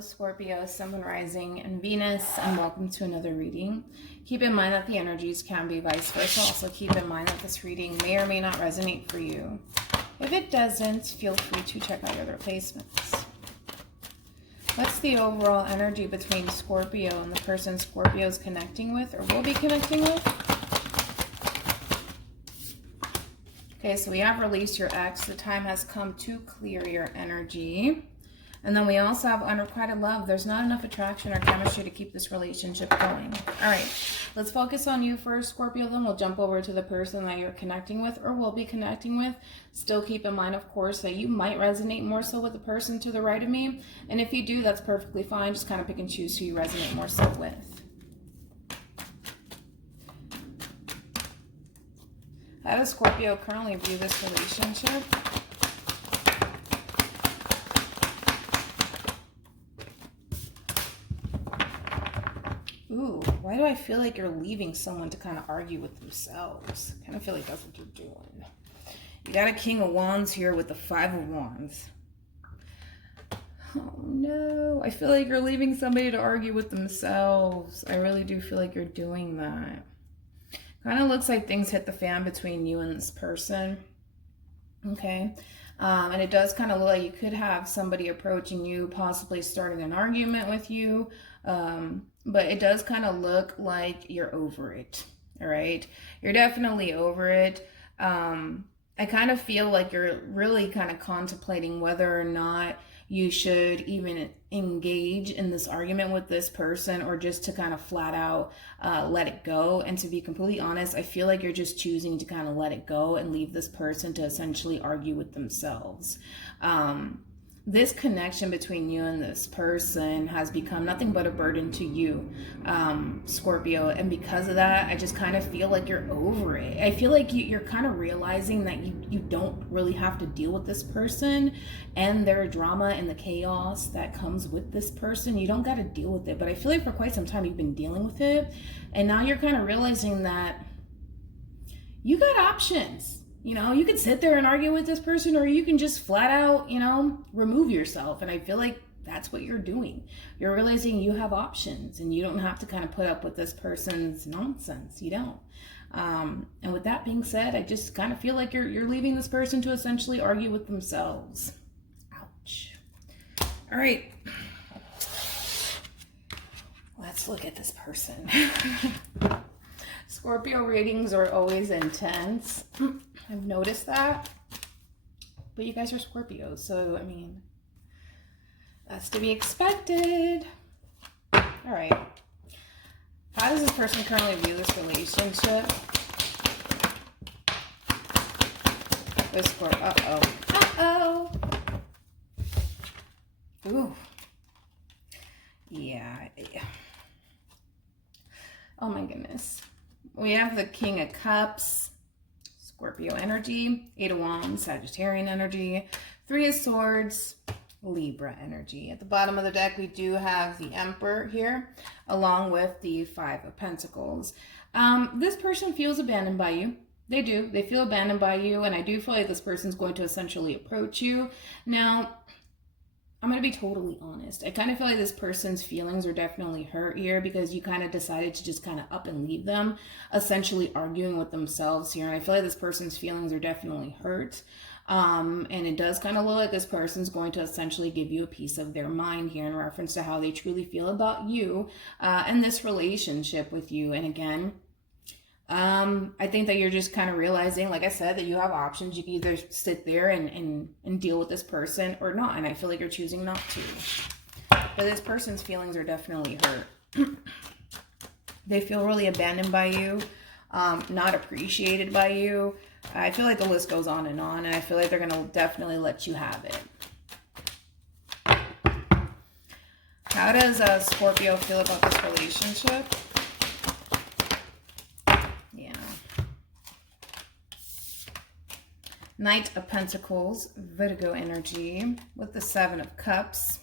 Scorpio, Sun, Moon, Rising, and Venus, and welcome to another reading. Keep in mind that the energies can be vice versa. Also keep in mind that this reading may or may not resonate for you. If it doesn't, feel free to check out other placements. What's the overall energy between Scorpio and the person Scorpio is connecting with or will be connecting with? Okay, so we have released your ex. The time has come to clear your energy. And then we also have unrequited love. There's not enough attraction or chemistry to keep this relationship going. All right, let's focus on you first, Scorpio. Then we'll jump over to the person that you're connecting with or will be connecting with. Still keep in mind, of course, that you might resonate more so with the person to the right of me. And if you do, that's perfectly fine. Just kind of pick and choose who you resonate more so with. How does Scorpio currently view this relationship? Ooh, why do I feel like you're leaving someone to kind of argue with themselves? I kind of feel like that's what you're doing. You got a King of Wands here with the Five of Wands. Oh no, I feel like you're leaving somebody to argue with themselves. I really do feel like you're doing that. Kind of looks like things hit the fan between you and this person. Okay. And it does kind of look like you could have somebody approaching you, possibly starting an argument with you. But it does kind of look like you're over it. All right. You're definitely over it. I kind of feel like you're really kind of contemplating whether or not you should even engage in this argument with this person or just to kind of flat out let it go. And to be completely honest, I feel like you're just choosing to kind of let it go and leave this person to essentially argue with themselves. This connection between you and this person has become nothing but a burden to you, Scorpio. And because of that, I just kind of feel like you're over it. I feel like you're kind of realizing that you don't really have to deal with this person and their drama and the chaos that comes with this person. You don't got to deal with it. But I feel like for quite some time you've been dealing with it. And now you're kind of realizing that you got options. You know, you can sit there and argue with this person, or you can just flat out, you know, remove yourself. And I feel like that's what you're doing. You're realizing you have options and you don't have to kind of put up with this person's nonsense. You don't. And with that being said, I just kind of feel like you're leaving this person to essentially argue with themselves. Ouch. All right. Let's look at this person. Scorpio readings are always intense. I've noticed that. But you guys are Scorpios, so I mean, that's to be expected. All right. How does this person currently view this relationship? This Scorpio. Uh-oh. Uh-oh. Ooh. Yeah. Oh my goodness. We have the King of Cups, Scorpio energy, Eight of Wands, Sagittarian energy, Three of Swords, Libra energy. At the bottom of the deck, we do have the Emperor here, along with the Five of Pentacles. This person feels abandoned by you. They do. They feel abandoned by you, and I do feel like this person's going to essentially approach you. Now, I'm going to be totally honest. I kind of feel like this person's feelings are definitely hurt here because you kind of decided to just kind of up and leave them, essentially arguing with themselves here. And I feel like this person's feelings are definitely hurt. And it does kind of look like this person's going to essentially give you a piece of their mind here in reference to how they truly feel about you and this relationship with you. And again, I think that you're just kind of realizing, like I said, that you have options. You can either sit there and deal with this person or not. And I feel like you're choosing not to. But this person's feelings are definitely hurt. They feel really abandoned by you, not appreciated by you. I feel like the list goes on. And I feel like they're going to definitely let you have it. How does Scorpio feel about this relationship? Knight of Pentacles, Virgo energy, with the Seven of Cups,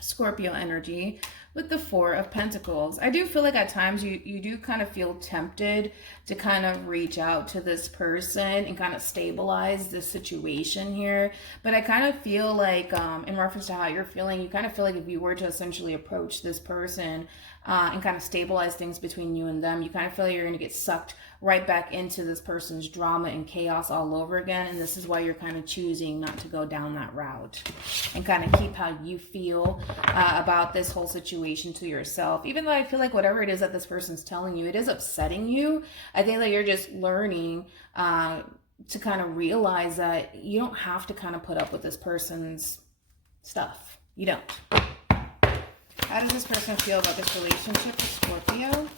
Scorpio energy, with the Four of Pentacles. I do feel like at times you do kind of feel tempted to kind of reach out to this person and kind of stabilize the situation here. But I kind of feel like, in reference to how you're feeling, you kind of feel like if you were to essentially approach this person and kind of stabilize things between you and them, you kind of feel like you're going to get sucked right back into this person's drama and chaos all over again. And this is why you're kind of choosing not to go down that route and kind of keep how you feel about this whole situation to yourself. Even though I feel like whatever it is that this person's telling you, it is upsetting you. I think that you're just learning to kind of realize that you don't have to kind of put up with this person's stuff. You don't. How does this person feel about this relationship with Scorpio?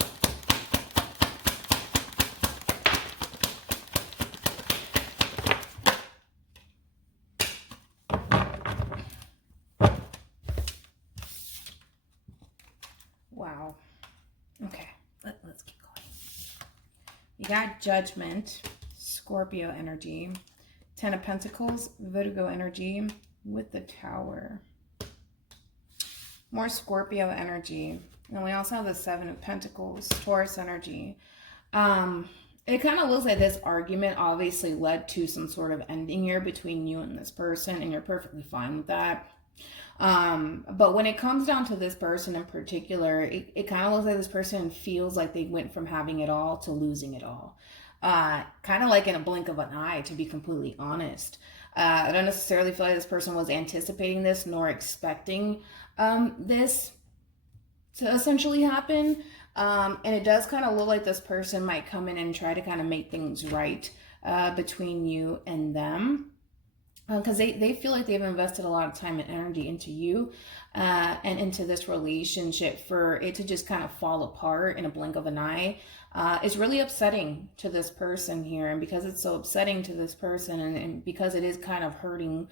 Wow. Okay, let's keep going. You got Judgment, Scorpio energy, Ten of Pentacles, Virgo energy with the Tower. More Scorpio energy. And we also have the Seven of Pentacles, Taurus energy. It kind of looks like this argument obviously led to some sort of ending here between you and this person, and you're perfectly fine with that. But when it comes down to this person in particular, it kind of looks like this person feels like they went from having it all to losing it all. Kind of like in a blink of an eye, to be completely honest. I don't necessarily feel like this person was anticipating this nor expecting this to essentially happen. And it does kind of look like this person might come in and try to kind of make things right between you and them. Because they feel like they've invested a lot of time and energy into you and into this relationship. For it to just kind of fall apart in a blink of an eye is really upsetting to this person here. And because it's so upsetting to this person, and because it is kind of hurting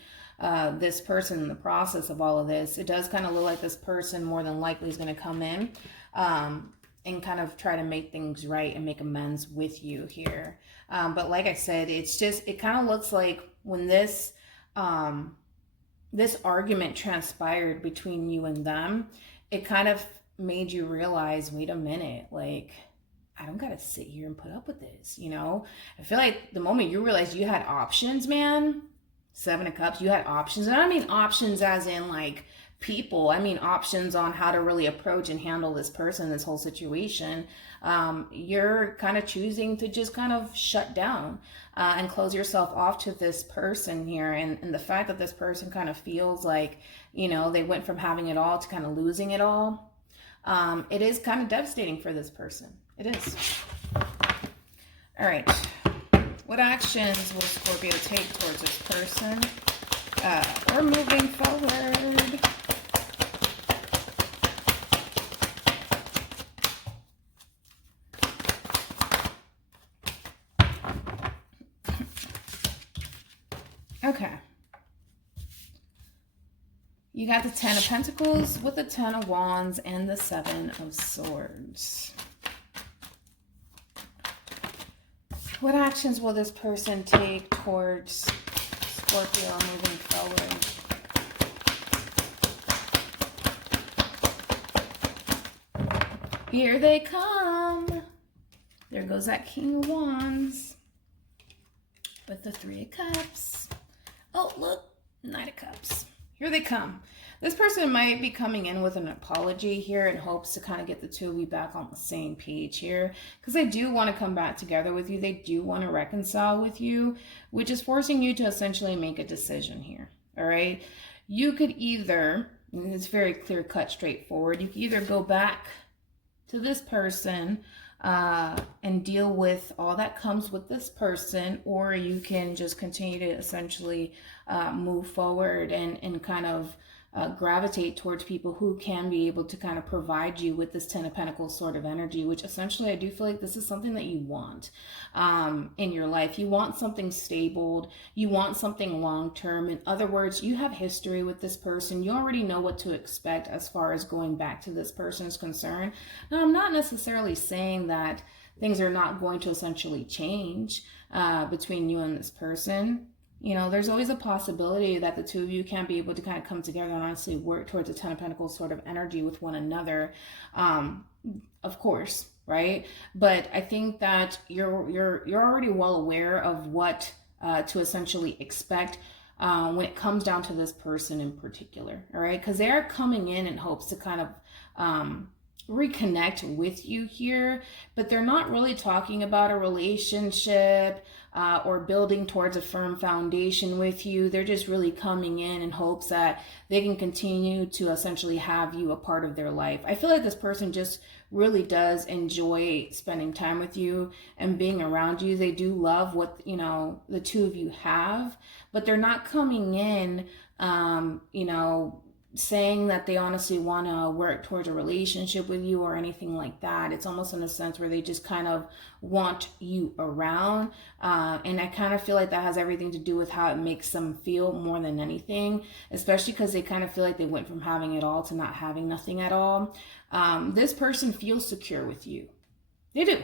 this person in the process of all of this, it does kind of look like this person more than likely is going to come in and kind of try to make things right and make amends with you here. But like I said, it kind of looks like when this argument transpired between you and them, it kind of made you realize, wait a minute, like, I don't gotta sit here and put up with this, you know? I feel like the moment you realized you had options, man, Seven of Cups, you had options. And I don't mean options as in like people. I mean options on how to really approach and handle this person, this whole situation. You're kind of choosing to just kind of shut down and close yourself off to this person here. And the fact that this person kind of feels like, you know, they went from having it all to kind of losing it all. It is kind of devastating for this person. It is. All right. What actions will Scorpio take towards this person? We're moving forward. Okay. You got the Ten of Pentacles with the Ten of Wands and the Seven of Swords. What actions will this person take towards Scorpio moving forward? Here they come. There goes that King of Wands with the Three of Cups. Oh, look, Knight of Cups. Here they come. This person might be coming in with an apology here in hopes to kind of get the two of you back on the same page here, because they do want to come back together with you. They do want to reconcile with you, which is forcing you to essentially make a decision here. All right. You could either, and it's very clear cut, straightforward, you could either go back to this person and deal with all that comes with this person, or you can just continue to essentially move forward and kind of gravitate towards people who can be able to kind of provide you with this Ten of Pentacles sort of energy, which essentially I do feel like this is something that you want in your life. You want something stable. You want something long-term. In other words, you have history with this person. You already know what to expect as far as going back to this person is concerned. Now, I'm not necessarily saying that things are not going to essentially change between you and this person. You know, there's always a possibility that the two of you can be able to kind of come together and honestly work towards a Ten of Pentacles sort of energy with one another. Of course, right? But I think that you're already well aware of what to essentially expect when it comes down to this person in particular, all right? Because they're coming in hopes to kind of reconnect with you here, but they're not really talking about a relationship or building towards a firm foundation with you. They're just really coming in hopes that they can continue to essentially have you a part of their life. I feel like this person just really does enjoy spending time with you and being around you. They do love what, you know, the two of you have, but they're not coming in, you know, saying that they honestly want to work towards a relationship with you or anything like that. It's almost in a sense where they just kind of want you around. And I kind of feel like that has everything to do with how it makes them feel more than anything, especially because they kind of feel like they went from having it all to not having nothing at all. This person feels secure with you. They do.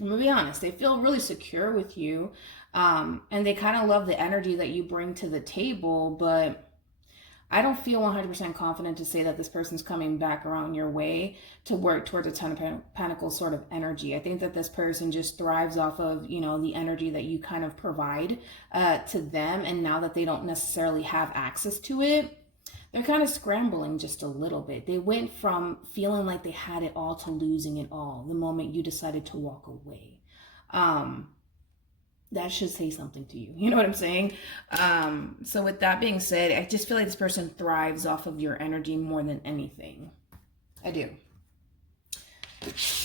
I'm gonna be honest. They feel really secure with you. And they kind of love the energy that you bring to the table, but I don't feel 100% confident to say that this person's coming back around your way to work towards a Ten of Pentacles sort of energy. I think that this person just thrives off of, you know, the energy that you kind of provide to them. And now that they don't necessarily have access to it, they're kind of scrambling just a little bit. They went from feeling like they had it all to losing it all the moment you decided to walk away. That should say something to you. You know what I'm saying? So with that being said, I just feel like this person thrives off of your energy more than anything. I do.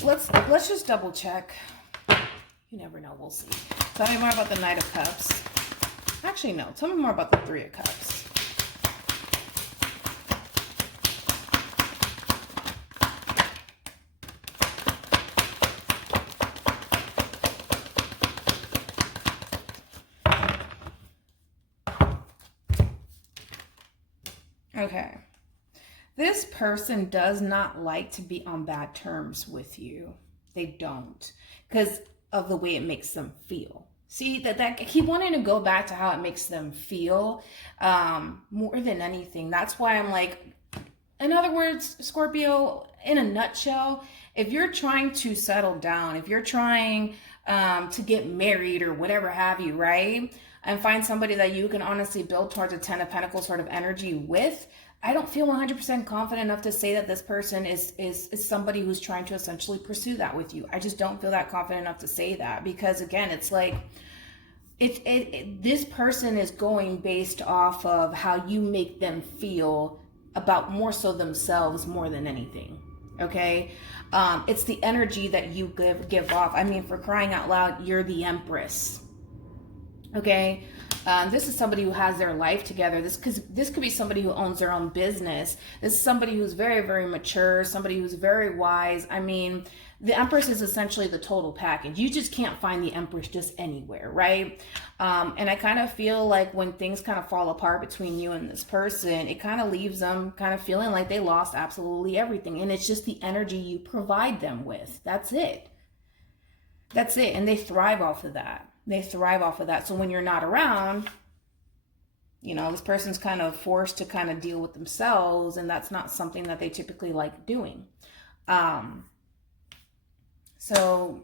Let's just double check. You never know. We'll see. Tell me more about the Knight of Cups. Actually, no. Tell me more about the Three of Cups. Okay. This person does not like to be on bad terms with you. They don't, because of the way it makes them feel. See, that I keep wanting to go back to how it makes them feel more than anything. That's why I'm like, in other words, Scorpio, in a nutshell, if you're trying to settle down, if you're trying to get married or whatever have you, right? And find somebody that you can honestly build towards a Ten of Pentacles sort of energy with, I don't feel 100% confident enough to say that this person is somebody who's trying to essentially pursue that with you. I just don't feel that confident enough to say that, because again, it's like, this person is going based off of how you make them feel about more so themselves more than anything. Okay. It's the energy that you give off. I mean, for crying out loud, you're the Empress. Okay. This is somebody who has their life together. This could be somebody who owns their own business. This is somebody who's very, very mature, somebody who's very wise. I mean, the Empress is essentially the total package. You just can't find the Empress just anywhere, right? And I kind of feel like when things kind of fall apart between you and this person, it kind of leaves them kind of feeling like they lost absolutely everything. And it's just the energy you provide them with. That's it. That's it. And they thrive off of that. They thrive off of that. So when you're not around, you know, this person's kind of forced to kind of deal with themselves, and that's not something that they typically like doing. So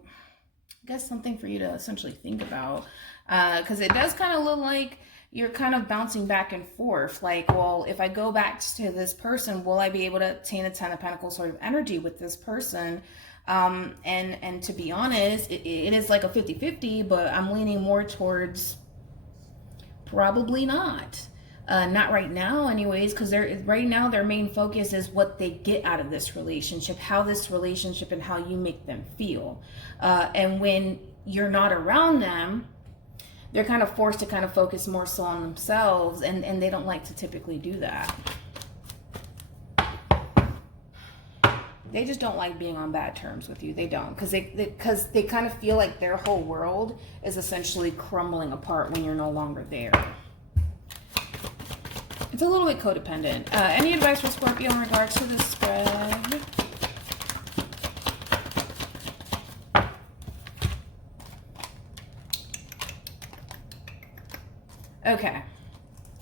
I guess something for you to essentially think about, because it does kind of look like you're kind of bouncing back and forth. Like, well, if I go back to this person, will I be able to attain a Ten of Pentacles sort of energy with this person? And to be honest, it is like a 50-50, but I'm leaning more towards probably not. Not right now anyways, because right now their main focus is what they get out of this relationship, how this relationship and how you make them feel. And when you're not around them, they're kind of forced to kind of focus more so on themselves, and they don't like to typically do that. They just don't like being on bad terms with you. They don't, because they kind of feel like their whole world is essentially crumbling apart when you're no longer there. It's a little bit codependent. Any advice for Scorpio in regards to this spread? Okay.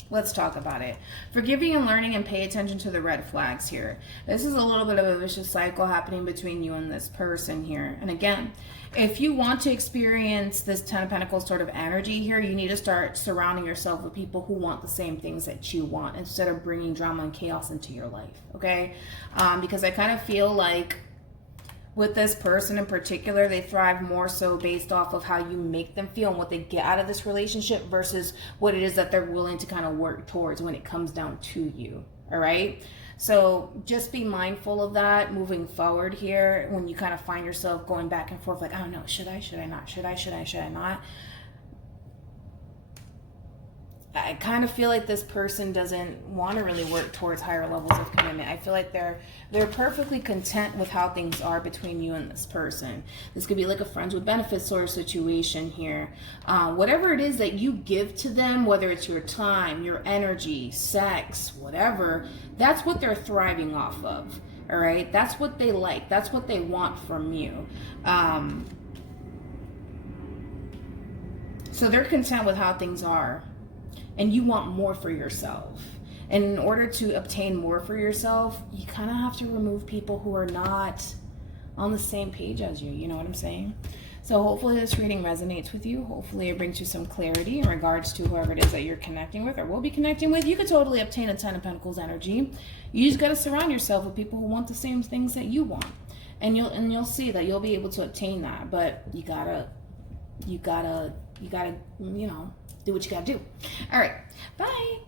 Let's talk about it. Forgiving and learning, and pay attention to the red flags here. This is a little bit of a vicious cycle happening between you and this person here. And again, if you want to experience this Ten of Pentacles sort of energy here, you need to start surrounding yourself with people who want the same things that you want instead of bringing drama and chaos into your life, okay? Because I kind of feel like with this person in particular, they thrive more so based off of how you make them feel and what they get out of this relationship versus what it is that they're willing to kind of work towards when it comes down to you. All right. So just be mindful of that moving forward here when you kind of find yourself going back and forth like, I don't know, should I not? Should I not? I kind of feel like this person doesn't want to really work towards higher levels of commitment. I feel like they're perfectly content with how things are between you and this person. This could be like a friends with benefits sort of situation here. Whatever it is that you give to them, whether it's your time, your energy, sex, whatever, that's what they're thriving off of. All right? That's what they like. That's what they want from you. So they're content with how things are. And you want more for yourself. And in order to obtain more for yourself, you kind of have to remove people who are not on the same page as you. You know what I'm saying? So hopefully this reading resonates with you. Hopefully it brings you some clarity in regards to whoever it is that you're connecting with or will be connecting with. You could totally obtain a Ten of Pentacles energy. You just got to surround yourself with people who want the same things that you want. And you'll see that you'll be able to obtain that. But you gotta, you know, do what you gotta do. All right. Bye.